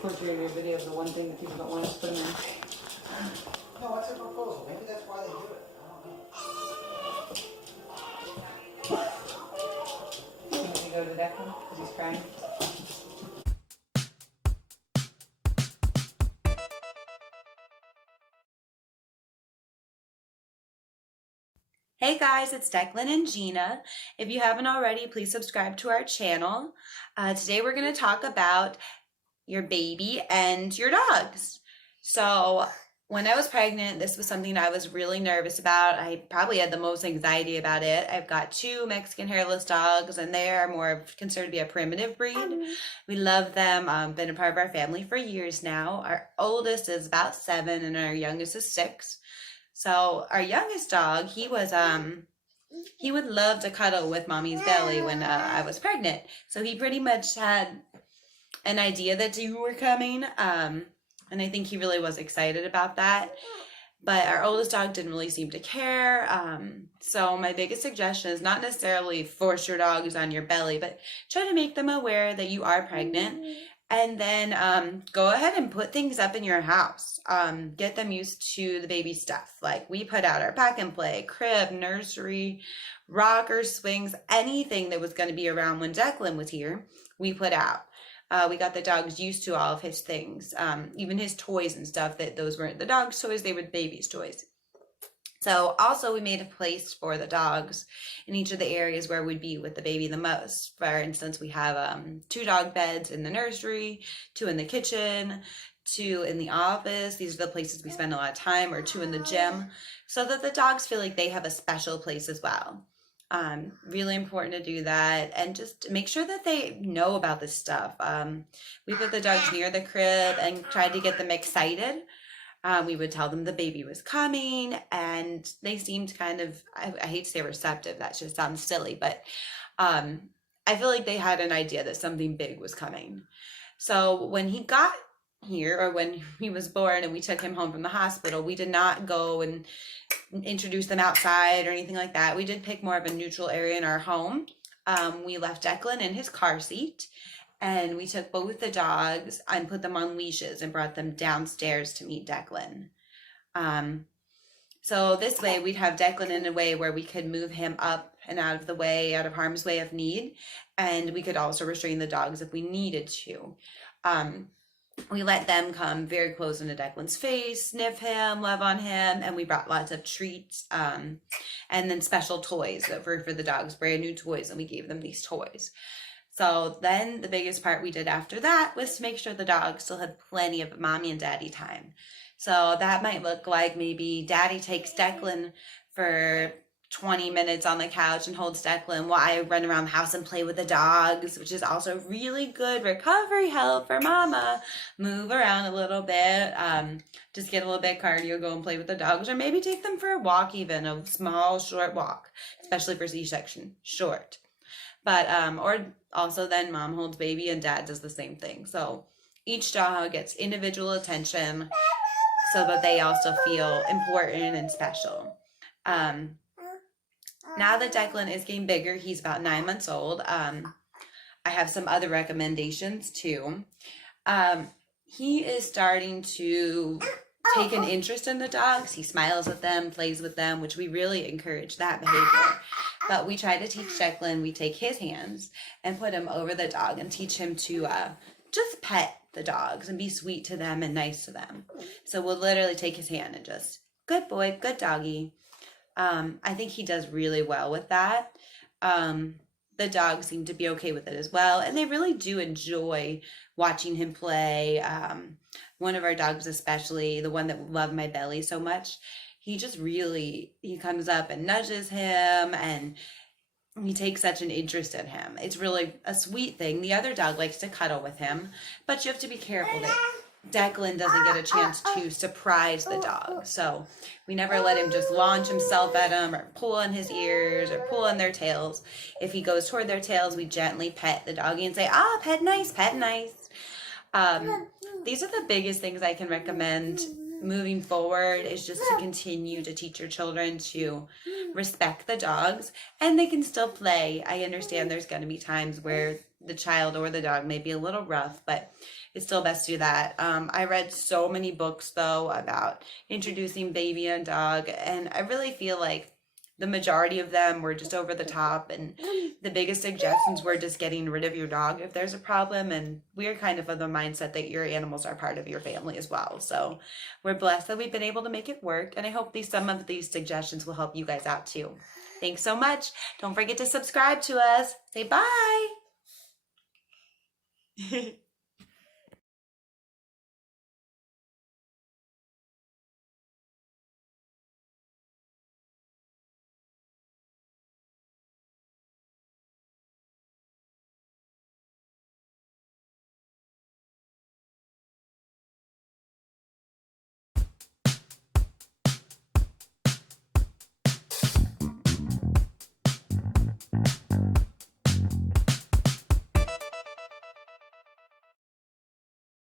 portray your video of the one thing that people don't want us to put in. No, what's their proposal? Maybe that's why they do it. I don't know. Can we go to Declan because he's crying? Hey guys, it's Declan and Gina. If you haven't already, please subscribe to our channel. Today we're going to talk about your baby and your dogs. So when I was pregnant, this was something I was really nervous about. I probably had the most anxiety about it. I've got 2 Mexican hairless dogs, and they are more considered to be a primitive breed. We love them, been a part of our family for years now. Our oldest is about 7 and our youngest is 6. So our youngest dog, he would love to cuddle with mommy's belly when I was pregnant. So he pretty much had an idea that you were coming. And I think he really was excited about that. But our oldest dog didn't really seem to care. So my biggest suggestion is not necessarily force your dogs on your belly, but try to make them aware that you are pregnant. And then go ahead and put things up in your house. Get them used to the baby stuff. Like we put out our pack and play, crib, nursery, rockers, swings, anything that was going to be around when Declan was here, we put out. We got the dogs used to all of his things, even his toys and stuff. That those weren't the dog's toys, they were the baby's toys. So also we made a place for the dogs in each of the areas where we'd be with the baby the most. For instance, we have 2 dog beds in the nursery, 2 in the kitchen, 2 in the office. These are the places we spend a lot of time, or 2 in the gym, so that the dogs feel like they have a special place as well. Really important to do that, and just make sure that they know about this stuff. We put the dogs near the crib and tried to get them excited. We would tell them the baby was coming, and they seemed kind of, I hate to say receptive, that just sounds silly, but I feel like they had an idea that something big was coming. So when he got here, or when he was born and we took him home from the hospital, we did not go and introduce them outside or anything like that. We did pick more of a neutral area in our home. We left Declan in his car seat, and we took both the dogs and put them on leashes and brought them downstairs to meet Declan. So this way we'd have Declan in a way where we could move him up and out of the way, out of harm's way of need. And we could also restrain the dogs if we needed to. We let them come very close into Declan's face, sniff him, love on him, and we brought lots of treats, and then special toys for the dogs, brand new toys, and we gave them these toys. So then the biggest part we did after that was to make sure the dogs still had plenty of mommy and daddy time. So that might look like maybe daddy takes Declan for 20 minutes on the couch and holds Declan while I run around the house and play with the dogs, which is also really good recovery help for mama. Move around a little bit, just get a little bit of cardio, go and play with the dogs, or maybe take them for a walk, even a small, short walk, especially for C-section, short. But, or also then mom holds baby and dad does the same thing. So each dog gets individual attention so that they also feel important and special. Now that Declan is getting bigger, he's about 9 months old. I have some other recommendations too. He is starting to take an interest in the dogs. He smiles at them, plays with them, which we really encourage that behavior. But we try to teach Declan, we take his hands and put him over the dog and teach him to just pet the dogs and be sweet to them and nice to them. So we'll literally take his hand and just, good boy, good doggy. I think he does really well with that. The dogs seem to be okay with it as well, and they really do enjoy watching him play. One of our dogs especially, the one that loved my belly so much, he comes up and nudges him, and he takes such an interest in him. It's really a sweet thing. The other dog likes to cuddle with him, but you have to be careful that Declan doesn't get a chance to surprise the dog. So we never let him just launch himself at him or pull on his ears or pull on their tails. If he goes toward their tails, we gently pet the doggy and say, pet nice, pet nice. These are the biggest things I can recommend moving forward, is just to continue to teach your children to respect the dogs, and they can still play. I understand there's going to be times where the child or the dog may be a little rough, but it's still best to do that. I read so many books though about introducing baby and dog, and I really feel like the majority of them were just over the top, and the biggest suggestions were just getting rid of your dog if there's a problem. And we're kind of the mindset that your animals are part of your family as well. So we're blessed that we've been able to make it work, and I hope some of these suggestions will help you guys out too. Thanks so much. Don't forget to subscribe to us. Say bye.